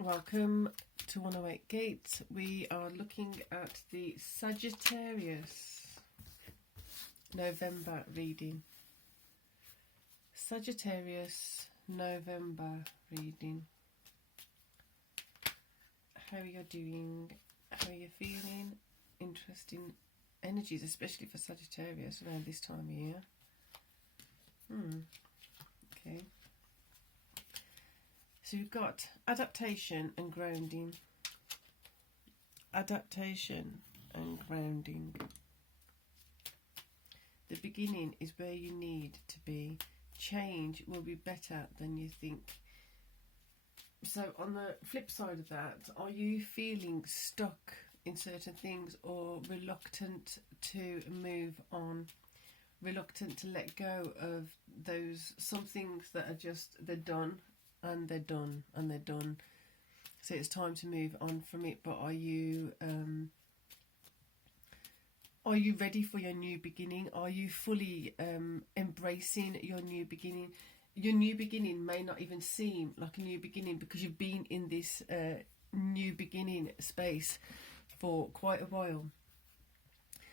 Welcome to 108 Gates. We are looking at the Sagittarius November reading. Sagittarius November reading. How are you doing? How are you feeling? Interesting energies, especially for Sagittarius around this time of year. Okay. So we've got adaptation and grounding. Adaptation and grounding. The beginning is where you need to be. Change will be better than you think. So on the flip side of that, are you feeling stuck in certain things or reluctant to move on? Reluctant to let go of some things that are just, they're done. And they're done, and they're done. So it's time to move on from it. But are you ready for your new beginning? Are you fully embracing your new beginning? Your new beginning may not even seem like a new beginning because you've been in this new beginning space for quite a while.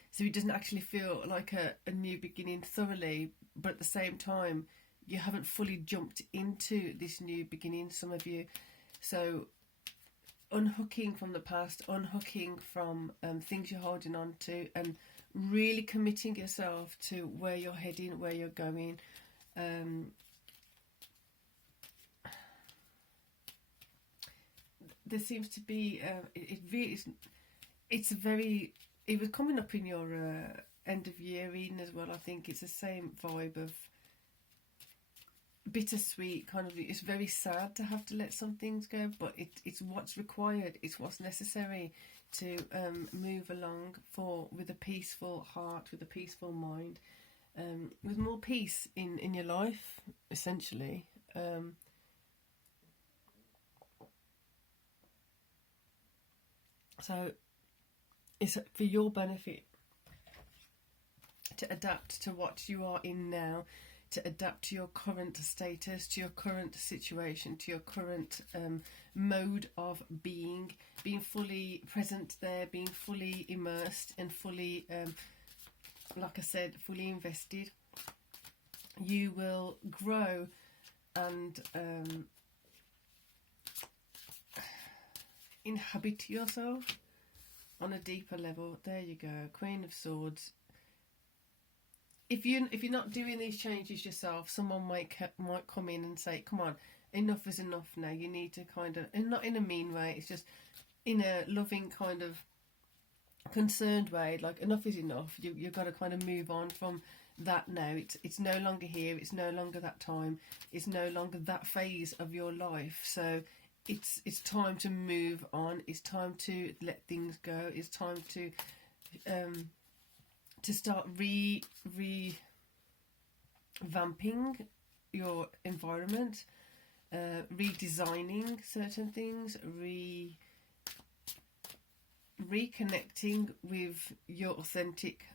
So it doesn't actually feel like a new beginning thoroughly, but at the same time, you haven't fully jumped into this new beginning, some of you. So unhooking from the past, unhooking from things you're holding on to, and really committing yourself to where you're heading, where you're going. There seems to be, it was coming up in your end of year reading as well. I think it's the same vibe of bittersweet kind of. It's very sad to have to let some things go, but it's what's required, it's what's necessary to move along with a peaceful heart, with a peaceful mind, with more peace in your life, essentially. So it's for your benefit to adapt to what you are in now, to adapt to your current status, to your current situation, to your current mode of being fully present there, being fully immersed and fully, like I said, fully invested. You will grow and inhabit yourself on a deeper level. There you go, Queen of Swords. If you're not doing these changes yourself, someone might come in and say, come on, enough is enough now. You need to kind of, and not in a mean way, it's just in a loving kind of concerned way, like enough is enough. You've got to kind of move on from that now. It's no longer here, it's no longer that time, it's no longer that phase of your life. So it's time to move on, it's time to let things go, it's time to start revamping your environment, redesigning certain things, reconnecting with your authentic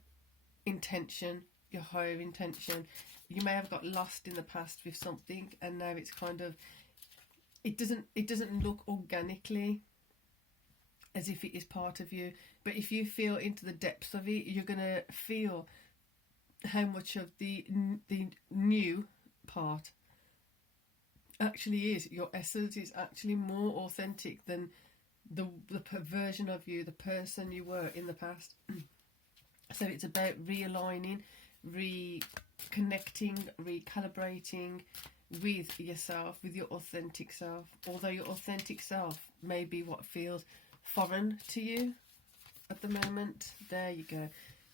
intention, your higher intention. You may have got lost in the past with something, and now it's kind of, it doesn't look organically as if it is part of you, but if you feel into the depths of it, you're going to feel how much of the new part actually is. Your essence is actually more authentic than the version of you, the person you were in the past. So it's about realigning, reconnecting, recalibrating with yourself, with your authentic self. Although your authentic self may be what feels foreign to you at the moment. There you go.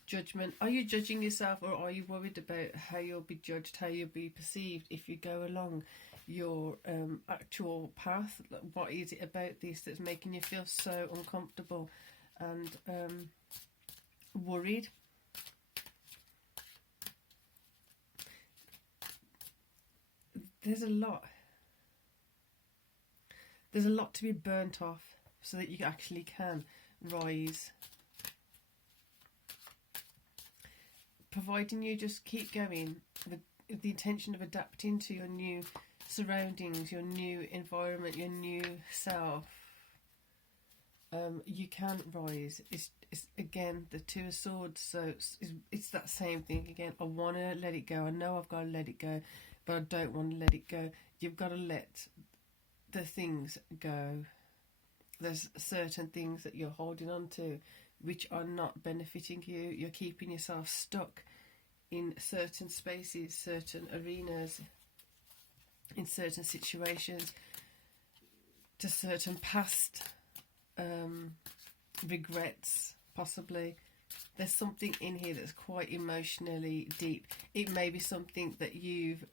Judgment. Are you judging yourself, or are you worried about how you'll be judged, how you'll be perceived if you go along your actual path? What is it about this that's making you feel so uncomfortable and worried? There's a lot to be burnt off so that you actually can rise. Providing you just keep going with the intention of adapting to your new surroundings, your new environment, your new self, you can rise. It's again the Two of Swords, so it's that same thing again. I want to let it go. I know I've got to let it go, but I don't want to let it go. You've got to let the things go. There's certain things that you're holding on to which are not benefiting you. You're keeping yourself stuck in certain spaces, certain arenas, in certain situations, to certain past regrets, possibly. There's something in here that's quite emotionally deep. It may be something that you've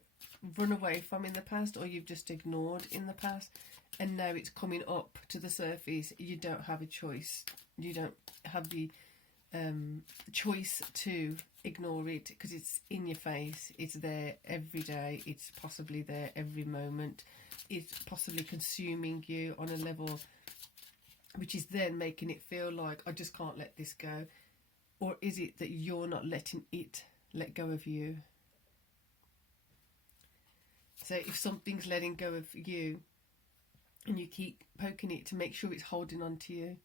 run away from in the past, or you've just ignored in the past, and now it's coming up to the surface. You don't have a choice. You don't have the choice to ignore it, because it's in your face. It's there every day. It's possibly there every moment. It's possibly consuming you on a level which is then making it feel like, I just can't let this go. Or is it that you're not letting it let go of you? So if something's letting go of you and you keep poking it to make sure it's holding on to you,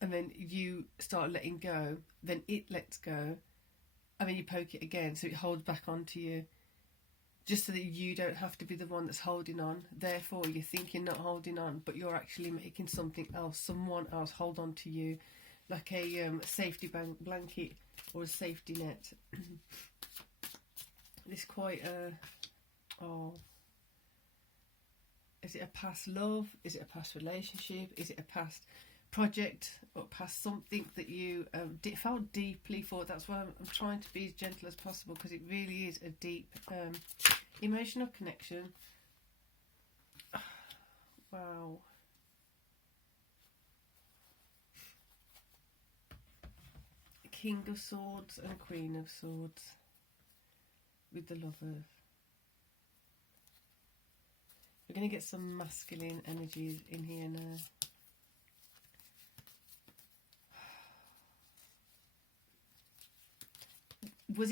and then you start letting go, then it lets go, and then you poke it again so it holds back onto you, just so that you don't have to be the one that's holding on. Therefore you think you're not holding on, but you're actually making something else, someone else, hold on to you, like a safety blanket or a safety net. It's quite is it a past love? Is it a past relationship? Is it a past project, or past something that you felt deeply for? That's why I'm trying to be as gentle as possible, because it really is a deep emotional connection. Wow. King of Swords and Queen of Swords with the Lovers. We're going to get some masculine energies in here now. Was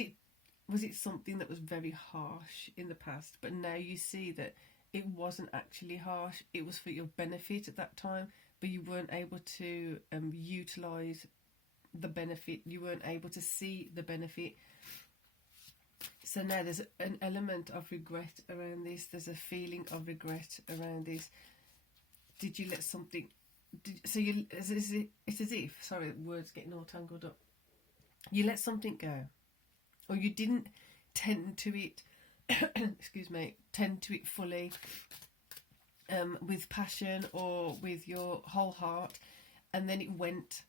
it something that was very harsh in the past, but now you see that it wasn't actually harsh, it was for your benefit at that time, but you weren't able to utilise the benefit, you weren't able to see the benefit. So now there's an element of regret around this, there's a feeling of regret around this. Did you let something, it's as if, sorry, words getting all tangled up, you let something go, or you didn't tend to it excuse me, tend to it fully, with passion or with your whole heart, and then it went,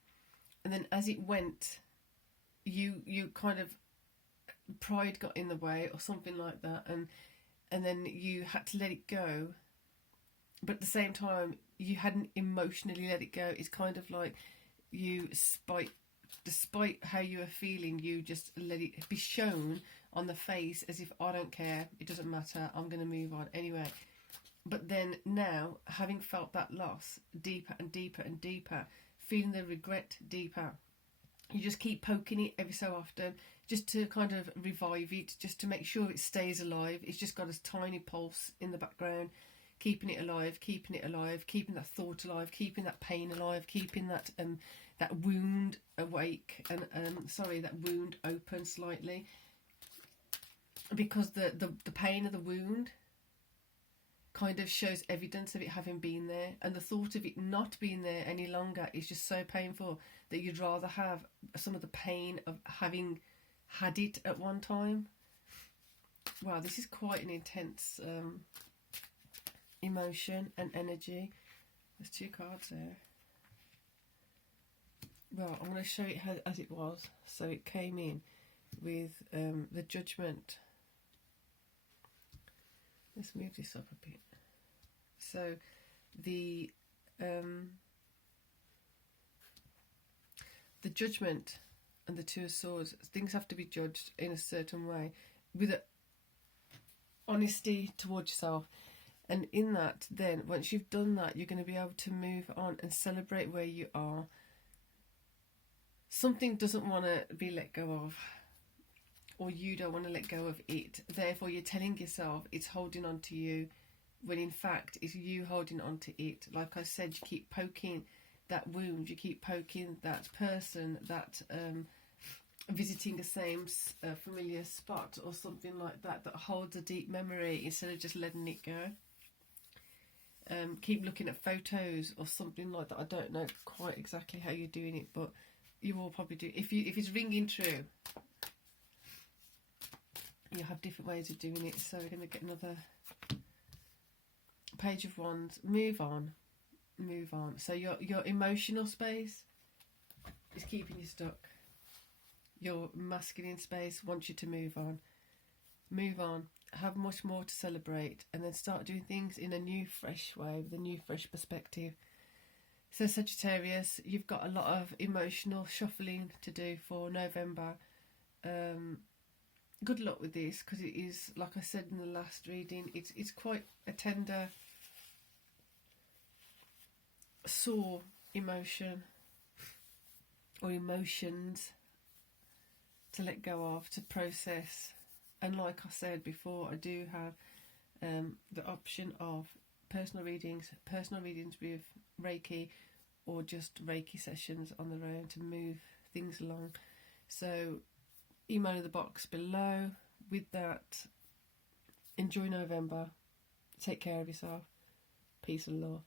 and then as it went, you kind of, pride got in the way or something like that, and then you had to let it go, but at the same time you hadn't emotionally let it go. It's kind of like you, despite how you were feeling, you just let it be shown on the face as if, I don't care, it doesn't matter, I'm going to move on anyway. But then now, having felt that loss deeper and deeper and deeper, feeling the regret deeper, you just keep poking it every so often, just to kind of revive it, just to make sure it stays alive. It's just got a tiny pulse in the background, keeping it alive, keeping that thought alive, keeping that pain alive, keeping that that wound awake, and that wound open slightly, because the pain of the wound kind of shows evidence of it having been there, and the thought of it not being there any longer is just so painful that you'd rather have some of the pain of having had it at one time. Wow, this is quite an intense emotion and energy. There's two cards there. Well, I'm going to show it as it was. So it came in with the Judgment. Let's move this up a bit. So the Judgment and the Two of Swords, things have to be judged in a certain way, with honesty towards yourself. And in that, then, once you've done that, you're going to be able to move on and celebrate where you are. Something doesn't want to be let go of. or you don't want to let go of it. Therefore, you're telling yourself it's holding on to you, when in fact it's you holding on to it. Like I said, you keep poking that wound, you keep poking that person, that visiting the same familiar spot or something like that, that holds a deep memory, instead of just letting it go. Keep looking at photos or something like that. I don't know quite exactly how you're doing it, but you will probably do. If it's ringing true, you have different ways of doing it. So we're going to get another Page of Wands. Move on, move on. So your emotional space is keeping you stuck. Your masculine space wants you to move on. Move on. Have much more to celebrate, and then start doing things in a new, fresh way, with a new, fresh perspective. So Sagittarius, you've got a lot of emotional shuffling to do for November. Good luck with this, because it is, like I said in the last reading, it's quite a tender, sore emotion, or emotions to let go of, to process. And like I said before, I do have the option of personal readings with Reiki, or just Reiki sessions on their own to move things along. So email in the box below. With that, enjoy November. Take care of yourself. Peace and love.